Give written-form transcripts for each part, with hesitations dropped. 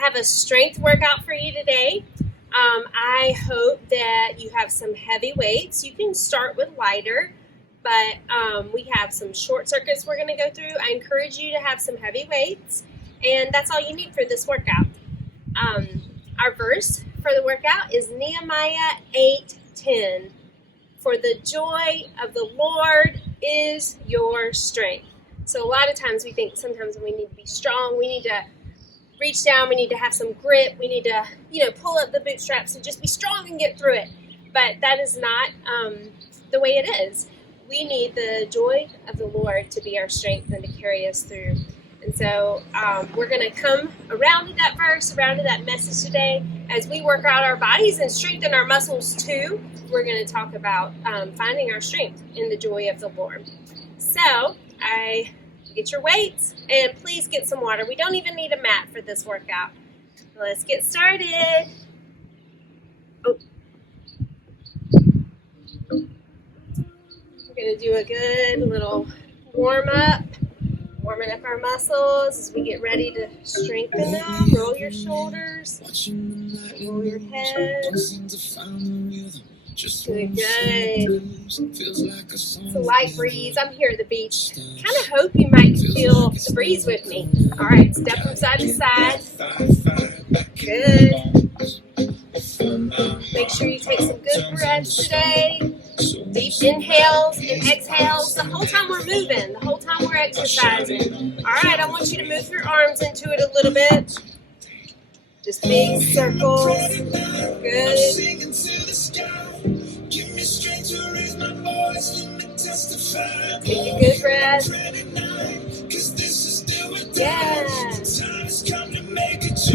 have a strength workout for you today. I hope that you have some heavy weights. You can start with lighter, but we have some short circuits we're going to go through. I encourage you to have some heavy weights, and that's all you need for this workout. Our verse for the workout is Nehemiah 8:10. For the joy of the Lord is your strength. So a lot of times we think sometimes we need to be strong, we need to reach down, we need to have some grit, we need to, pull up the bootstraps and just be strong and get through it. But that is not the way it is. We need the joy of the Lord to be our strength and to carry us through. And so we're going to come around to that verse, around to that message today. As we work out our bodies and strengthen our muscles too, we're going to talk about finding our strength in the joy of the Lord. So get your weights and please get some water. We don't even need a mat for this workout. Let's get started. We're going to do a good little warming up our muscles as we get ready to strengthen them. Roll your shoulders, roll your head. Good. It's a light breeze. I'm here at the beach. Kind of hope you might feel the breeze with me. All right, step from side to side. Good. Make sure you take some good breaths today. Deep inhales and exhales the whole time we're moving, the whole time we're exercising. All right, I want you to move your arms into it a little bit. Just big circles. Good. Take a good breath. Yeah.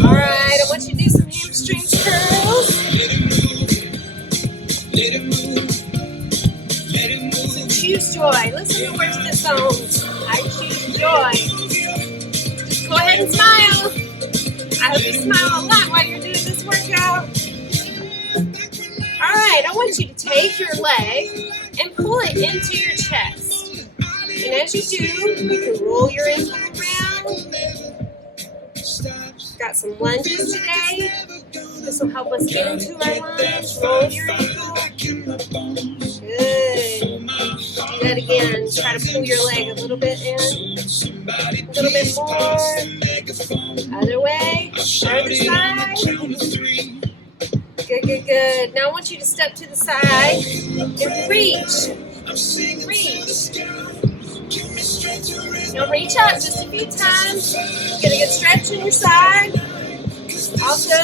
All right, I want you to do some hamstring curls. So choose joy. Listen to the words of the song. I choose joy. Just go ahead and smile. I hope you smile a lot while you're doing this workout. All right, I want you to take your leg and pull it into your chest. And as you do, you can roll your ankle around. Got some lunges today. This will help us get into our lunge. Roll your ankle. Good. Do that again. Try to pull your leg a little bit in. A little bit more. Other way. Other side. Good. Now I want you to step to the side and reach. Now reach out just a few times. Get a good stretch in your side. Also,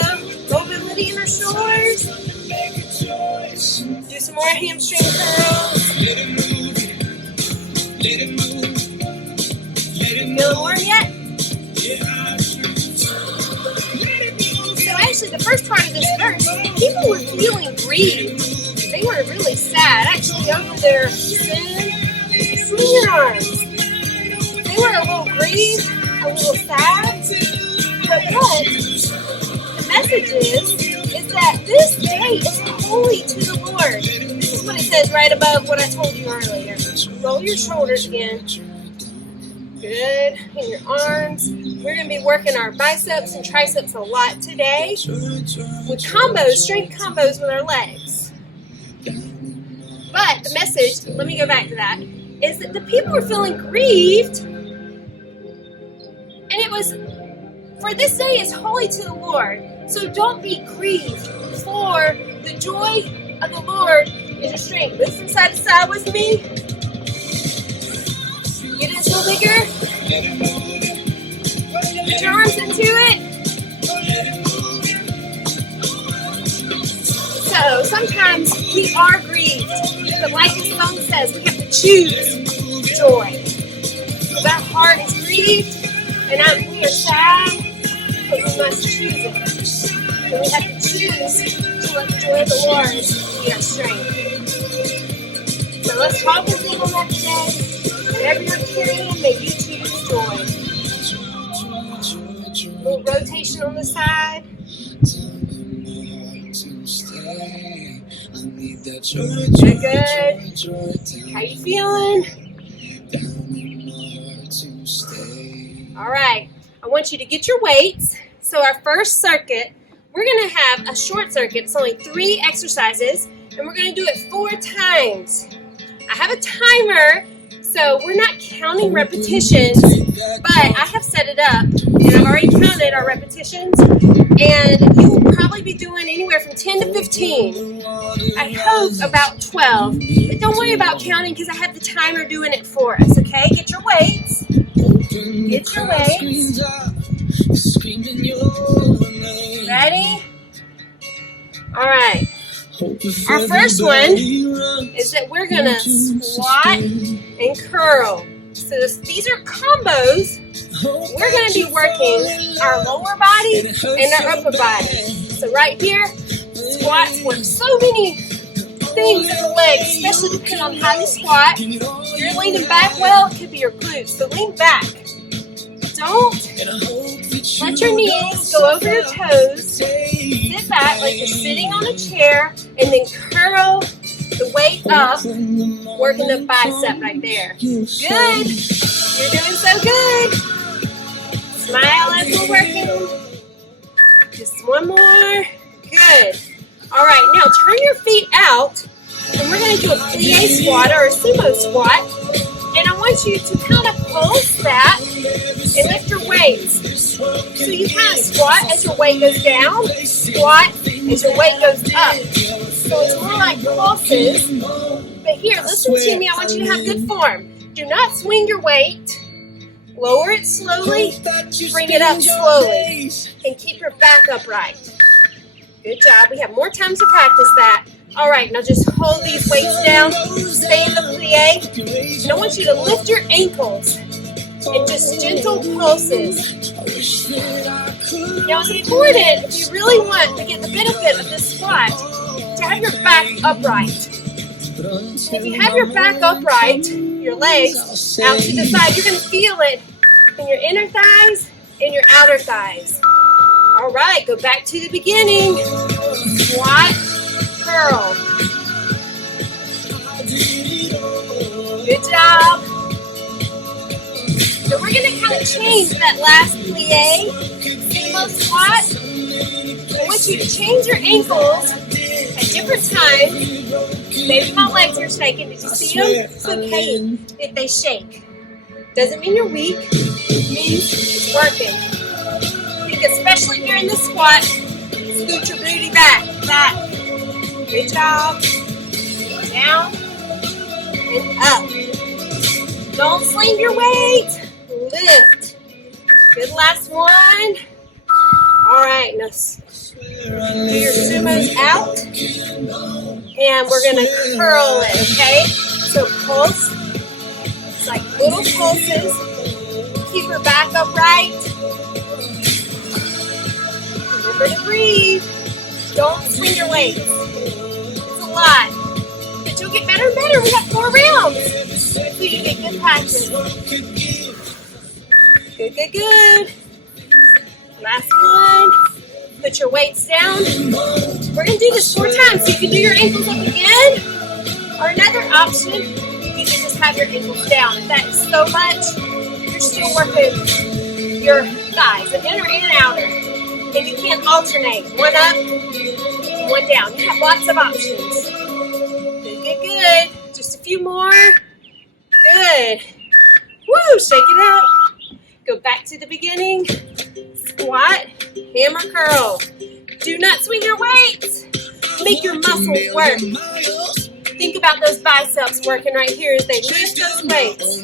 mobility in our shoulders. Do some more hamstring curls. Feeling warm yet? So actually, the first part of this verse, people were feeling grieved. They were really sad. Actually, over their sin, swing your arms. They were a little grieved, a little sad. But what the message is that this day is holy to the Lord. This is what it says right above what I told you earlier. Roll your shoulders again. Good. And your arms. We're going to be working our biceps and triceps a lot today with combos, strength combos with our legs. But the message, let me go back to that, is that the people were feeling grieved. And it was, for this day is holy to the Lord. So don't be grieved, for the joy of the Lord is your strength. Move from side to side with me. Get it a little bigger. Put your arms into it. So sometimes we are grieved. But like the song says, we have to choose joy. Because our heart is grieved and we are sad, but we must choose it. So we have to choose to let the joy of the Lord be our strength. So let's talk with people on that today. Whatever you're carrying, may you choose joy. A little rotation on the side. Good. How you feeling? All right. I want you to get your weights. So our first circuit, we're going to have a short circuit. It's only 3 exercises, and we're going to do it 4 times. I have a timer, so we're not counting repetitions, but I have set it up, and I've already counted our repetitions, and you will probably be doing anywhere from 10 to 15. I hope about 12, but don't worry about counting because I have the timer doing it for us, okay? Get your weights. Get your weights. Ready? All right. Our first one is that we're going to squat and curl. So these are combos. We're going to be working our lower body and our upper body. So right here, squats work so many things in the legs, especially depending on how you squat. If you're leaning back well, it could be your glutes. So lean back. Don't let your knees go over your toes. Sit back like you're sitting on a chair and then curl the weight up, working the bicep right there. Good. You're doing so good. Smile as we're working. Just one more. Good. All right, now turn your feet out, and we're going to do a plie squat or a sumo squat. And I want you to kind of pulse that and lift your weights. So you kind of squat as your weight goes down, squat as your weight goes up. So it's more like pulses. But here, listen to me. I want you to have good form. Do not swing your weight. Lower it slowly. Bring it up slowly. And keep your back upright. Good job. We have more time to practice that. All right, now just hold these weights down. Stay in the plie. And I want you to lift your ankles and just gentle pulses. Now it's important, if you really want to get the benefit of this squat, to have your back upright. If you have your back upright, your legs out to the side, you're going to feel it in your inner thighs and your outer thighs. All right, go back to the beginning. Squat, curl. Good job. So we're going to kind of change that last plie, sumo squat. I want you to change your ankles at different times. Maybe my legs are shaking. Did you see them? It's okay if they shake. Doesn't mean you're weak. It means it's working. Think especially during the squat, scoot your booty back. Back. Good job. Down and up. Don't sling your weight. Lift. Good, last one. All right, now do your sumos out. And we're going to curl it, okay? So pulse. It's like little pulses. Keep your back upright. Remember to breathe. Don't swing your weight. It's a lot. But you'll get better and better. We have 4 rounds. So you get good practice. Good, good, good. Last one. Put your weights down. We're going to do this 4 times. So you can do your ankles up again. Or another option, you can just have your ankles down. If that is so much, you're still working your thighs, the inner and outer. And you can alternate. One up, one down. You have lots of options. Good, good, good. Just a few more. Good. Woo, shake it out. Go back to the beginning. Squat, hammer curl. Do not swing your weights. Make your muscles work. Think about those biceps working right here as they lift those weights.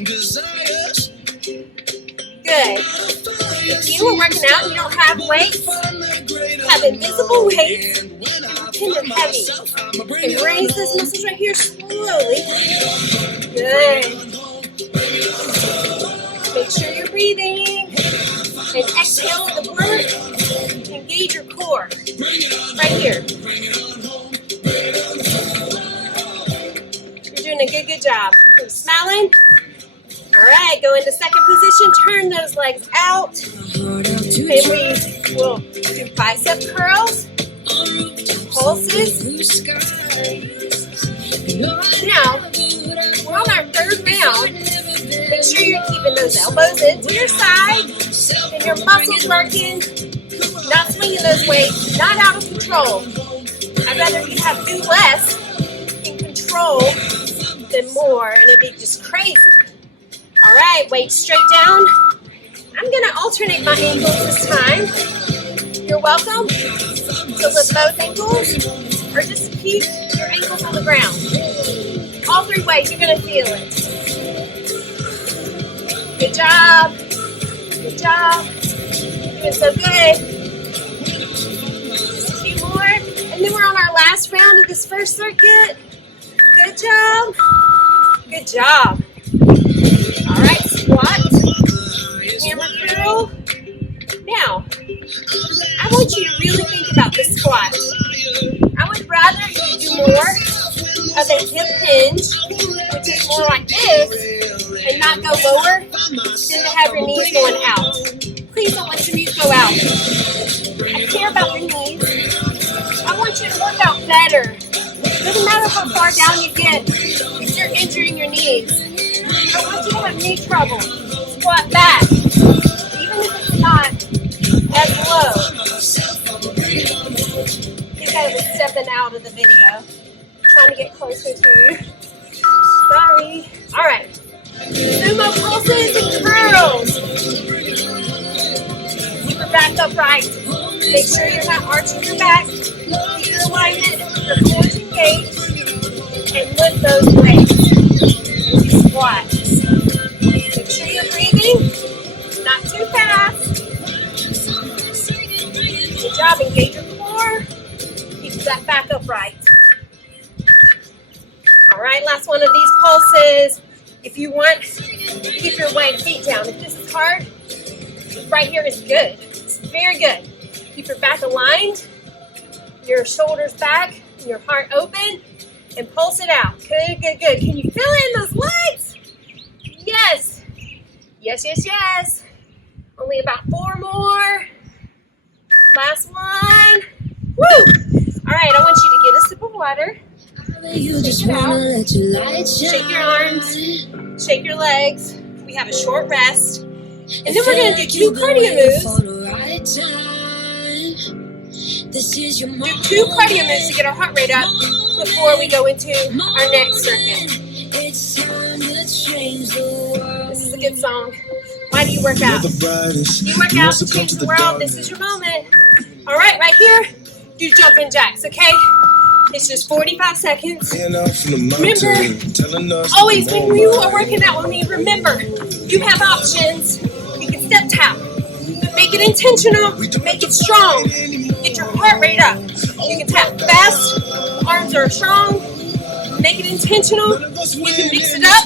Good. If you are working out and you don't have weights, have invisible weights, pretend they're heavy. And raise those muscles right here slowly. Good. Make sure you're breathing. And exhale with the work. Engage your core. Right here. You're doing a good, good job. Keep smiling. All right, go into second position. Turn those legs out. And we will do bicep curls. Pulses. Now, we're on our 3rd round. Make sure you're keeping those elbows into your side and your muscles working. Not swinging those weights, not out of control. I'd rather you do less in control than more, and it'd be just crazy. All right, weight straight down. I'm gonna alternate my ankles this time. You're welcome to lift both ankles, or just keep your ankles on the ground. All three ways, you're gonna feel it. Good job. Good job. Doing so good. Just a few more. And then we're on our last round of this first circuit. Good job. Good job. All right, squat. Hammer curl. Now, I want you to really think about the squat. I would rather you do more of a hip hinge, which is more like this, and not go lower, than to have your knees going out. Please don't let your knees go out. I care about your knees. I want you to work out better. It doesn't matter how far down you get if you're injuring your knees. I want you to have knee trouble. Squat back, even if it's not as low. I think I was stepping out of the video. Trying to get closer to you. Sorry. All right. Sumo pulses and curls. Keep your back upright. Make sure you're not arching your back. Keep your alignment. Your core is engaged. And lift those weights. And you squat. Make sure you're breathing. Not too fast. Good job. Engage your core. Keep that back upright. All right, last one of these pulses. If you want, keep your feet down. If this is hard, right here is good. It's very good. Keep your back aligned, your shoulders back, and your heart open, and pulse it out. Good, good, good. Can you feel it in those legs? Yes. Yes, yes, yes. Only about 4 more. Last one. Woo! All right, I want you to get a sip of water. Shake it out. Shake your arms. Shake your legs. We have a short rest. And then we're going to do 2 cardio moves. Do 2 cardio moves to get our heart rate up before we go into our next circuit. This is a good song. Why do you work out? You work out to change the world. This is your moment. All right, right here, do jumping jacks, okay? It's just 45 seconds. Remember, always when you are working out with me, remember, you have options. You can step tap, but make it intentional, make it strong. Get your heart rate up. You can tap fast, arms are strong, make it intentional. You can mix it up,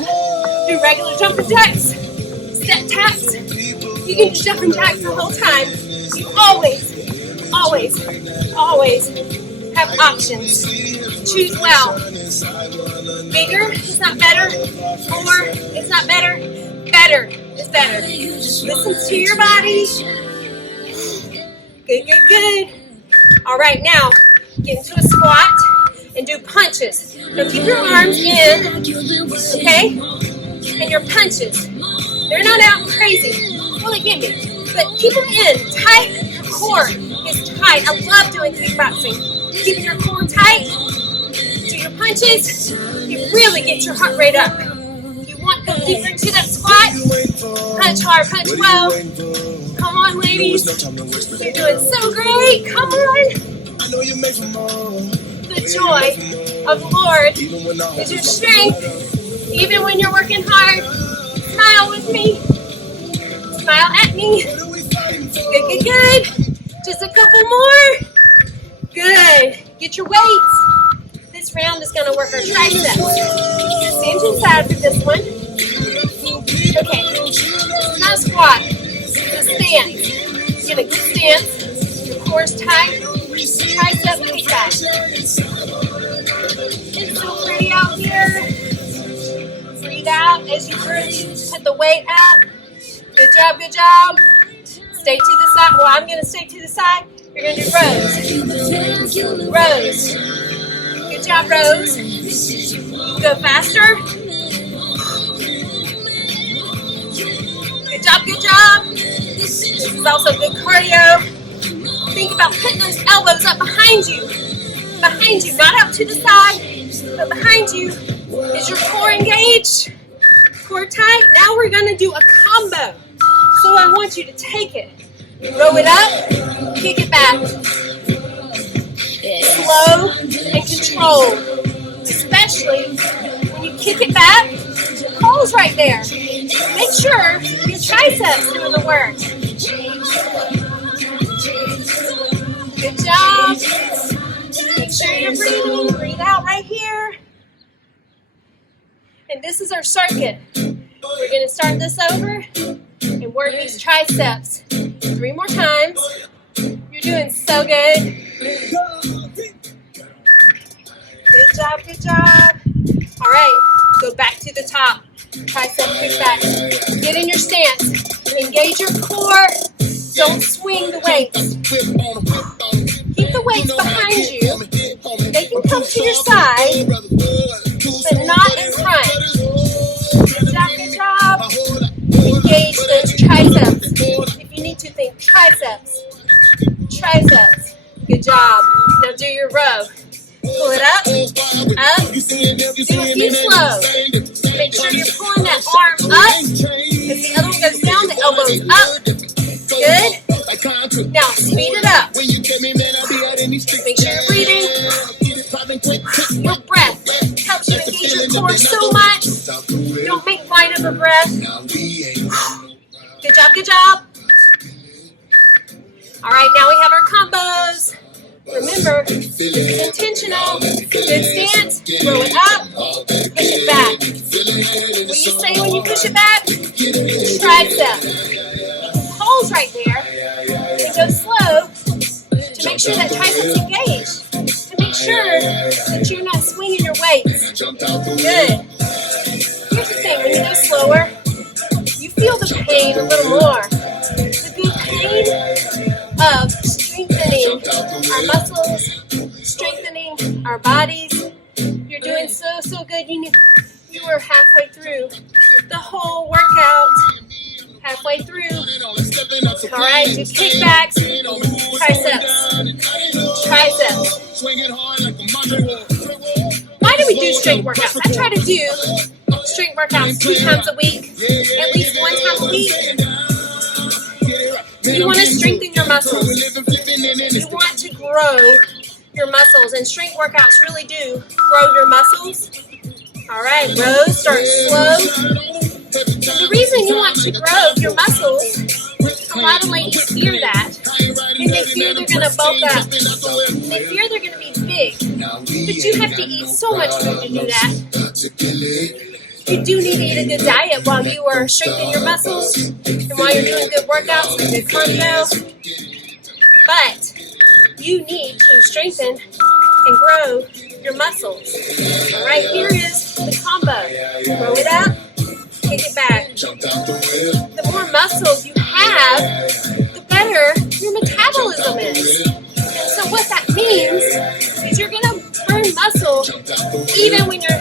do regular jumping jacks, step taps. You can do jumping jacks the whole time. You always have options. Choose well. Bigger is not better. More is not better. Better is better. Listen to your body. Good, good, good. All right, now get into a squat and do punches. Now keep your arms in, okay? And your punches. They're not out crazy. Well, they can be. But keep them in. Tight. Your core is tight. I love doing kickboxing. Keeping your core tight. Do your punches. You really get your heart rate up. You want to go deeper into that squat. Punch hard, punch well. Come on, ladies. You're doing so great. Come on. The joy of the Lord is your strength. Even when you're working hard, smile with me. Smile at me. Good, good, good. Just a couple more. Good. Get your weights. This round is going to work our triceps. Stand inside for this one. Okay. It's not a squat. It's a stance. Get a good stance. Your core is tight. Tricep kick back. It's so pretty out here. Breathe out as you breathe. Put the weight out. Good job, good job. Stay to the side. Well, I'm going to stay to the side. You're going to do rows. Rows. Good job, rows. You can go faster. Good job, good job. This is also good cardio. think about putting those elbows up behind you. Behind you, not out to the side, but behind you. Is your core engaged? Core tight? Now we're gonna do a combo. So I want you to take it, roll it up, kick it back. Slow and controlled, especially when you kick it back. Pulls right there. Make sure your triceps do the work. Good job. Make sure you're breathing. Breathe out right here. And this is our circuit. We're going to start this over and work these triceps 3 more times. You're doing so good. Good job, good job. All right, go back to the top. Tricep kick back. Get in your stance. Engage your core. Don't swing the weights. Keep the weights behind you. They can come to your side, but not in front. Good job, good job. Engage those triceps. If you need to, think triceps. Triceps. Good job. Now do your row. Pull it up, up. Do a few slows. Make sure you're pulling that arm up. If the other one goes down, the elbow's up. Good. Now speed it up. Make sure you're breathing. Your breath helps you engage your core so much. Don't make light of a breath. Good job, good job. All right, now we have our combos. Remember, this is intentional. Good stance. Roll it up. Push it back. What do you say when you push it back? Tricep. Pulls right there. And go slow to make sure that tricep's engaged. To make sure that you're not swinging your weights. Good. Here's the thing. When you go slower, you feel the pain a little more. The good pain of strengthening our muscles, strengthening our bodies. You're doing so good. You were halfway through the whole workout. Halfway through. All right, do kickbacks, triceps, triceps. Why do we do strength workouts? I try to do strength workouts 2 times a week, at least 1 time a week. You want to strengthen your muscles. You want to grow your muscles, and strength workouts really do grow your muscles. All right, rows, start slow. So the reason you want to grow your muscles, a lot of ladies fear that, and they fear they're going to bulk up. They fear they're going to be big, but you have to eat so much food to do that. You do need to eat a good diet while you are strengthening your muscles and while you're doing good workouts and good cardio. But you need to strengthen and grow your muscles. All right, here is the combo. Roll it up, kick it back. The more muscles you have, the better your metabolism is. And so what that means is you're going to burn muscle even when you're,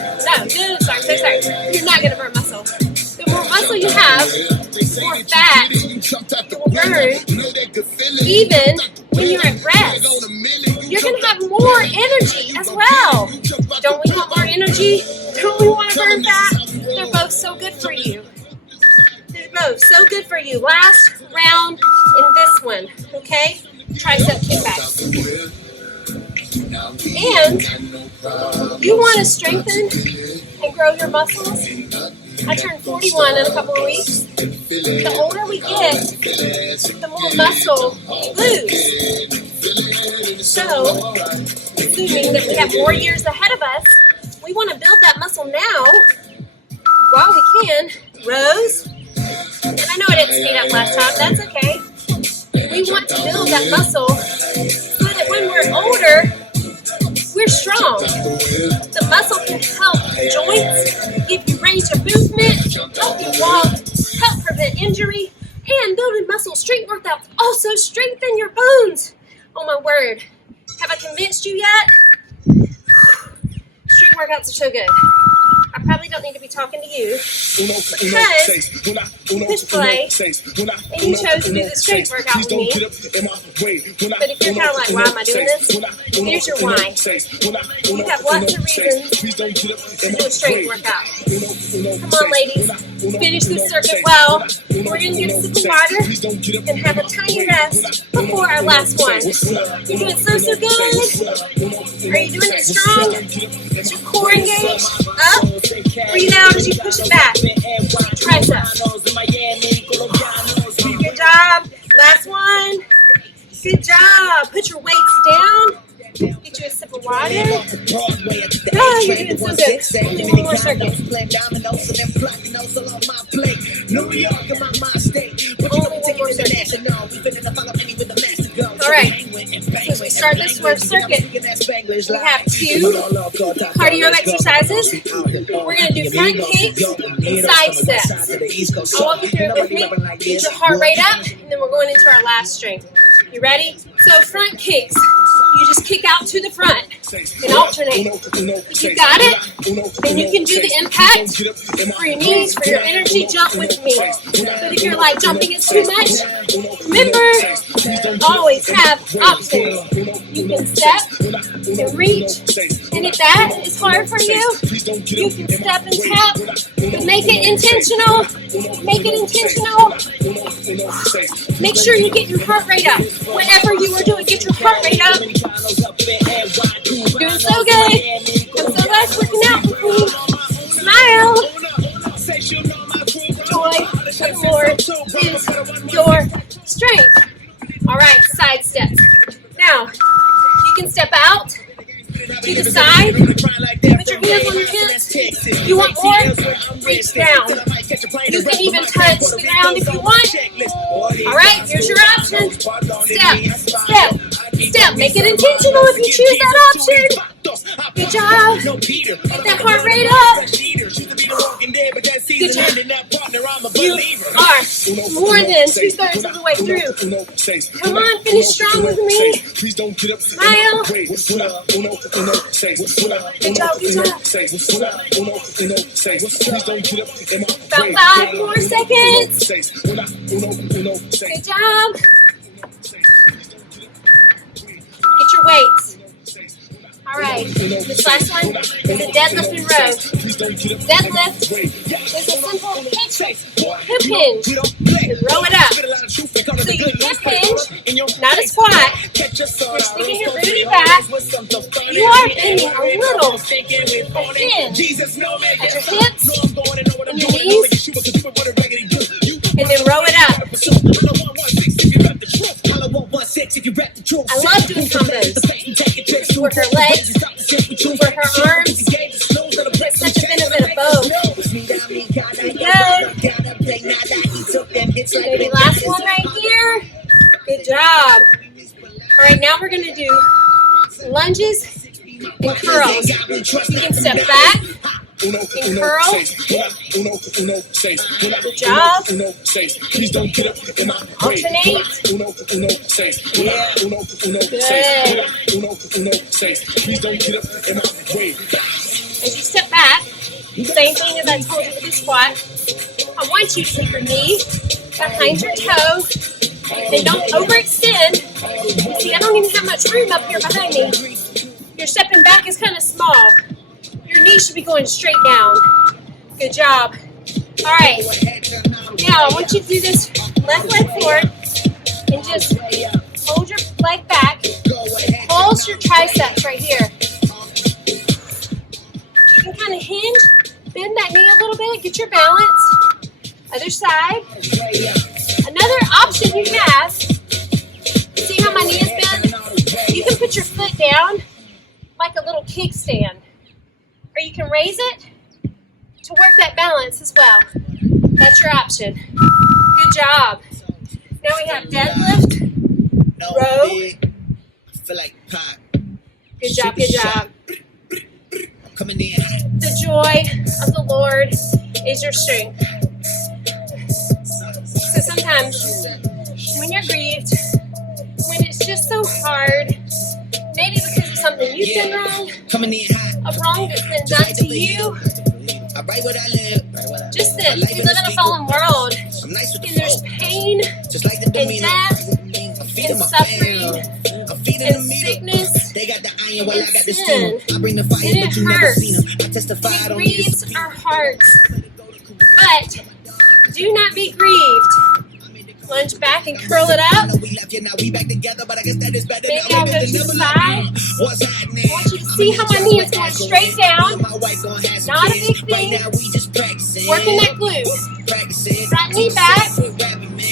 you're not going to burn muscle. The more muscle you have, the more fat you will burn even when you're at rest. You're going to have more energy as well. Don't we want more energy? Don't we want to burn fat? They're both so good for you. They're both so good for you. Last round in this one, okay? Tricep kickbacks. And you want to strengthen and grow your muscles. I turn 41 in a couple of weeks. The older we get, the more muscle we lose. So, assuming that we have more years ahead of us, we want to build that muscle now while we can. Rows. And I know I didn't speed up last time. That's okay. We want to build that muscle so that when we're older, we're strong. The muscle can help joints, give you range of movement, help you walk, help prevent injury, and building muscle strength workouts also strengthen your bones. Oh my word. Have I convinced you yet? Strength workouts are so good. I probably don't need to be talking to you because you push play and you chose to do the strength workout with me. But if you're kind of like, why am I doing this? Here's your why. You have lots of reasons to do a strength workout. Come on, ladies. Finish this circuit well. We're going to get a sip of water and have a tiny rest before our last one. You're doing so good. Are you doing it strong? Is your core engaged? Up? Breathe out as you push it back. Triceps. Good job. Last one. Good job. Put your weights down. Get you a sip of water. Oh, you're doing so good. Only one more circuit. Alright, so as we start this first circuit, we have 2 cardio exercises. We're going to do front kicks and side steps. I'll walk you through it with me. Get your heart rate up, and then we're going into our last strength. You ready? So front kicks. You just kick out to the front and alternate. If you got it, then you can do the impact for your knees, for your energy. Jump with me. But if you're like, jumping is too much, remember, always have options. You can step and reach, and if that is hard for you, you can step and tap, but make it intentional. Make it intentional. Make sure you get your heart rate up. Whatever you are doing, get your heart rate up. Doing so good. I'm so glad you're working out with me. Smile. Joy of the Lord is your strength. All right, side steps. Now, you can step out to the side. Put your hands on your hips. You want more? Reach down. You can even touch the ground if you want. All right, here's your option. Step, step. Step. Make it intentional if you choose that option. Good job. Get that heart rate up. Good job. You are more than 2/3 of the way through. Come on, finish strong with me. Smile. Good job, good job. About 5 more seconds. Good job. Get your weights. All right, this last one is a deadlift and row. Deadlift is a simple hip hinge. You row it up. So you hip hinge, not a squat. You're sticking your booty back. You are bending a little. A hinge at your hips and your knees. And then row it up. I love doing combos. Work her legs, work her arms. It's such a benefit of both. Good. Maybe last one right here. Good job. All right, now we're going to do lunges and curls. You can step back and curl. Good job. Alternate. Good. As you step back, same thing as I told you with the squat. I want you to keep your knee behind your toe and don't overextend. See, I don't even have much room up here behind me. Your stepping back is kind of small. Your knee should be going straight down. Good job. All right. Now, I want you to do this left leg forward and just hold your leg back. Pulse your triceps right here. You can kind of hinge, bend that knee a little bit, get your balance. Other side. Another option you have, see how my knee is bent? You can put your foot down like a little kickstand. Or you can raise it to work that balance as well. That's your option. Good job. Now we have deadlift, row. Good job, good job. The joy of the Lord is your strength. So sometimes when you're grieved, when it's just so hard, maybe because of something you've done wrong, a wrong that's been done to you, Just that we live in a fallen world, and there's pain and death and suffering and sickness and sin, and it hurts. It grieves our hearts. But do not be grieved. Lunge back and curl it up. Maybe I'll go to the side. I want you to see how my knee is going straight down. Not a big thing. Working that glute. Front knee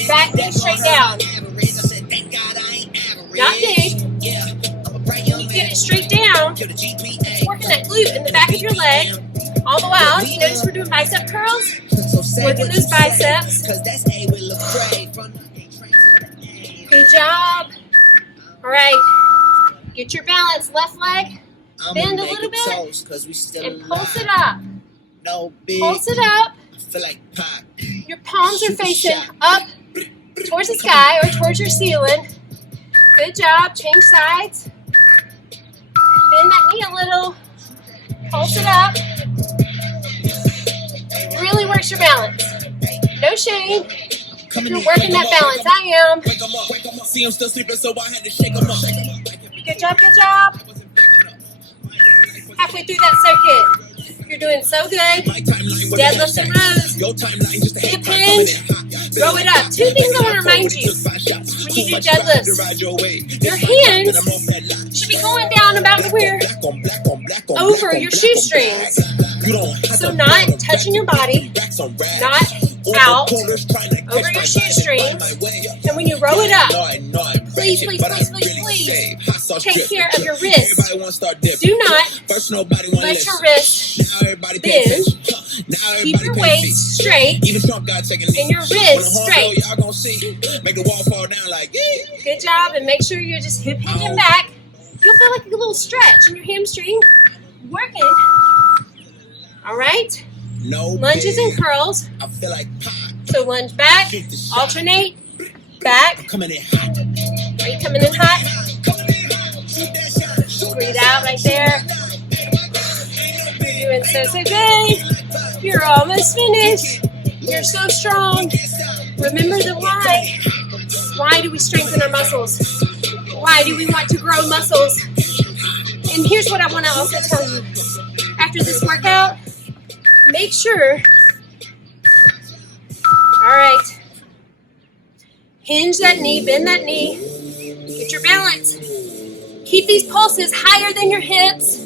back knee straight down. Not big. When you get it straight down, it's working that glute in the back of your leg. All the while, you notice we're doing bicep curls. Working those biceps. Good job. All right. Get your balance. Left leg. Bend a little bit. And pulse it up. Pulse it up. Your palms are facing up towards the sky or towards your ceiling. Good job. Change sides. Bend that knee a little. Pulse it up. Really works your balance. No shame. You're working that balance. I am. Good job, good job. Halfway through that circuit. You're doing so good. Deadlifts and rows. Hip hinge. Row it up. Two things I want to remind you when you do deadlifts. Your hands should be going down about where over your shoestrings. So not touching your body, not out over your shoestrings. And when you row it up, please take care of your wrists. Do not let your wrists bend. Keep your weight straight and your wrists straight. Good job, and make sure you're just hip hinging back. You'll feel like a little stretch in your hamstring. Working. All right. Lunges and curls. So lunge back, alternate, back. Are you coming in hot? Breathe out right there. You're doing so good. You're almost finished. You're so strong. Remember the why. Why do we strengthen our muscles? Why do we want to grow muscles? And here's what I want to also tell you. After this workout, make sure, all right, hinge that knee, bend that knee, get your balance. Keep these pulses higher than your hips.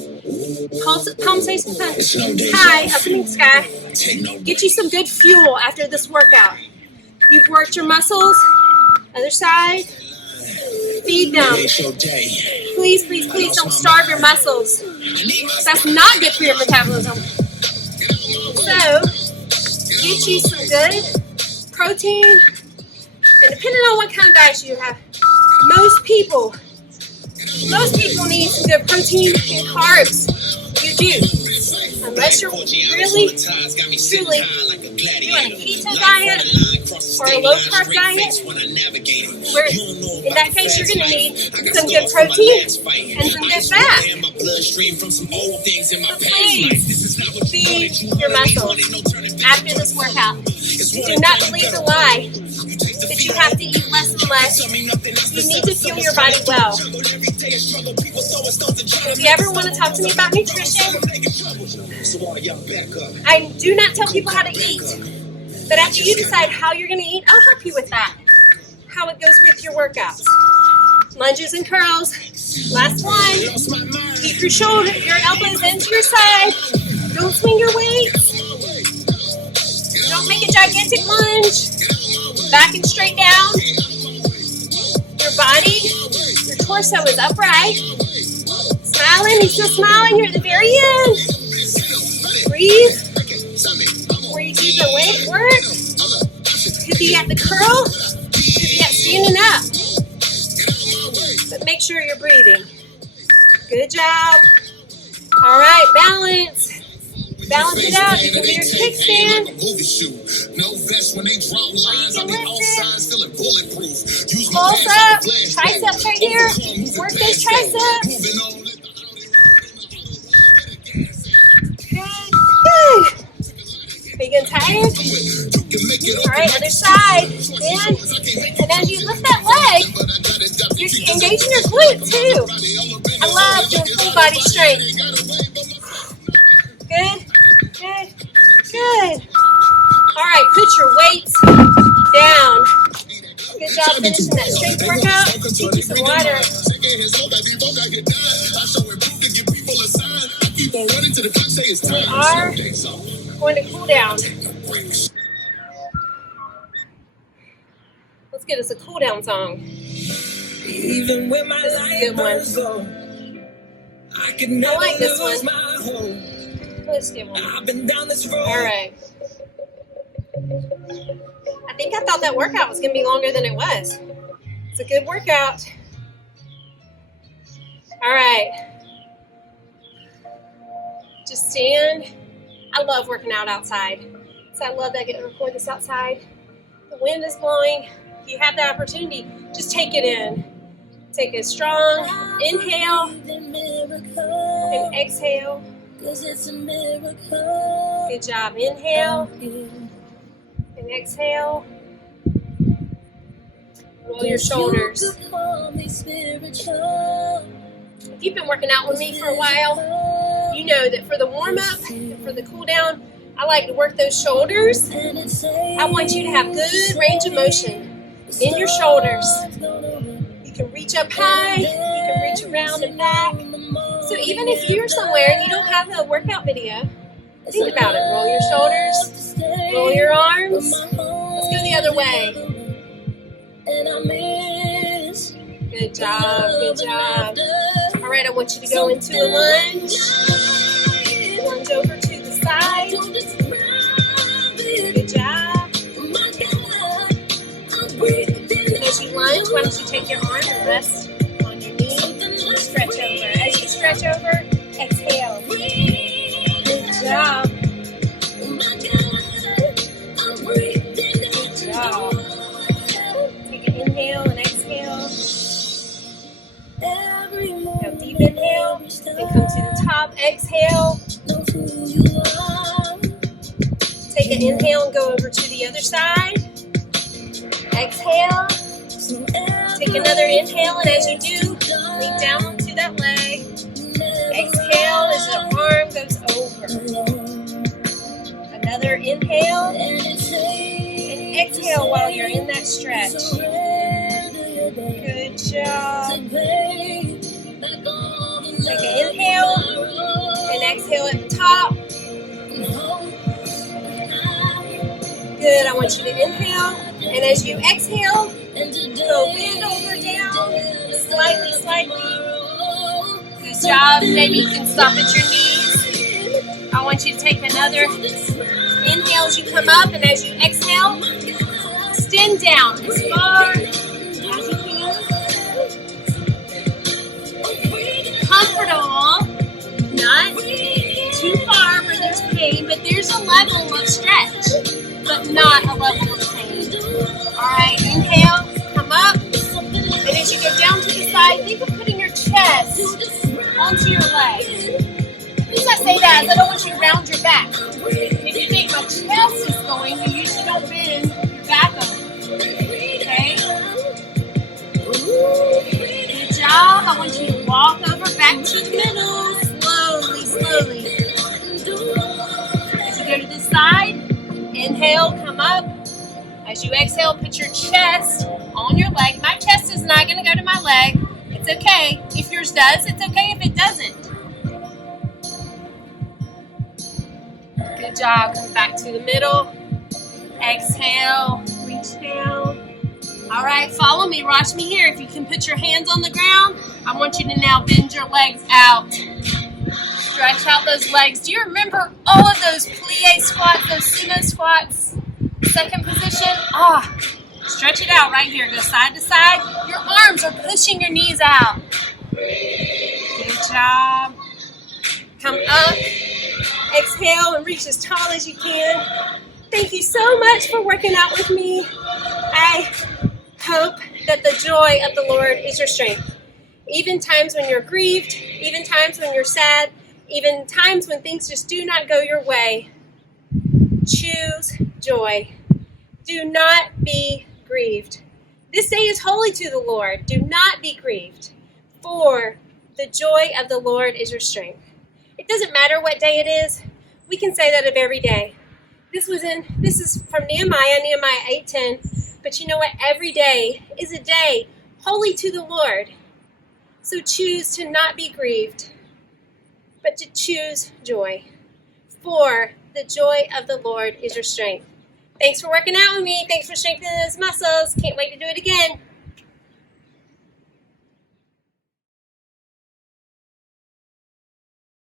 Palms facing high, up in the sky. Get you some good fuel after this workout. You've worked your muscles. Other side. Feed them. Please don't starve your muscles. That's not good for your metabolism. So, get you some good protein. And depending on what kind of diet you have, most people need some good protein and carbs. You do. Unless you're really, truly doing a keto diet or a low carb diet, where in that case you're going to need some good protein and some good fat. So please feed your muscles after this workout. Do not believe the lie that you have to eat less and less. You need to fuel your body well. If you ever want to talk to me about nutrition, I do not tell people how to eat. But after you decide how you're going to eat, I'll help you with that. How it goes with your workouts. Lunges and curls. Last one. Keep your elbows into your side. Don't swing your weights. Don't make a gigantic lunge. Back and straight down. Your body, your torso is upright. Smiling, you're still smiling. You're at the very end. Breathe. Where you do the weight work. Could be at the curl. Could be at standing up. But make sure you're breathing. Good job. All right, balance. Balance it out. You can do your kickstand. Pulse up. Triceps right here. Work those triceps. Good. All right, other side. Then, and as you lift that leg, you're engaging your glutes too. I love doing full body strength. Good, good, good. All right, put your weights down. Good job finishing that strength workout. Take you some water. We are going to cool down. Let's get us a cool down song. Even when my this is a good one. I like this one. Let's get one. All right. I think I thought that workout was going to be longer than it was. It's a good workout. All right. Just stand. I love working out outside. So I love that I get to record this outside. The wind is blowing. You have the opportunity. Just take it in. Take a strong inhale and exhale. Good job. Inhale and exhale. Roll your shoulders. If you've been working out with me for a while, you know that for the warm-up and for the cool-down, I like to work those shoulders. I want you to have good range of motion in your shoulders. You can reach up high, you can reach around and back. So even if you're somewhere and you don't have a workout video, think about it. Roll your shoulders, roll your arms. Let's go the other way. Good job, good job. All right, I want you to go into a lunge. Lunge over to the side. Good job. As you lunge, why don't you take your arm and rest on your knee. Stretch over. As you stretch over, exhale. Good job. Good job. Take an inhale and exhale. Go deep inhale and come to the top. Exhale. Take an inhale and go over to the other side. Exhale. Take another inhale, and as you do, lean down onto that leg. Exhale as the arm goes over. Another inhale and exhale while you're in that stretch. Good job. Take an inhale and exhale at the top. Good. I want you to inhale, and as you exhale, go bend over down, slightly. Good job. Maybe you can stop at your knees. I want you to take another inhale as you come up, and as you exhale, extend down as far as you can. Comfortable, not too far where there's pain, but there's a level of stretch, but not a level of pain. All right, inhale, come up, and as you go down to the side, think of putting your chest onto your leg. The reason I say that is I don't want you to round your back. If you think my chest is going, you usually don't bend your back over. Okay? Good job. I want you to walk over back to the middle, slowly. As you go to the side, inhale, come up. As you exhale, put your chest on your leg. My chest is not going to go to my leg. It's okay. If yours does, it's okay if it doesn't. Good job. Come back to the middle. Exhale. Reach down. All right, follow me. Watch me here. If you can put your hands on the ground, I want you to now bend your legs out. Stretch out those legs. Do you remember all of those plie squats, those sumo squats? Second position. Stretch it out right here. Go side to side. Your arms are pushing your knees out. Good job. Come up. Exhale and reach as tall as you can. Thank you so much for working out with me. I hope that the joy of the Lord is your strength. Even times when you're grieved, even times when you're sad, even times when things just do not go your way, choose joy. Do not be grieved. This day is holy to the Lord. Do not be grieved, for the joy of the Lord is your strength. It doesn't matter what day it is. We can say that of every day. This is from Nehemiah 8:10. But you know what? Every day is a day holy to the Lord. So choose to not be grieved, but to choose joy. For the joy of the Lord is your strength. Thanks for working out with me. Thanks for strengthening those muscles. Can't wait to do it again.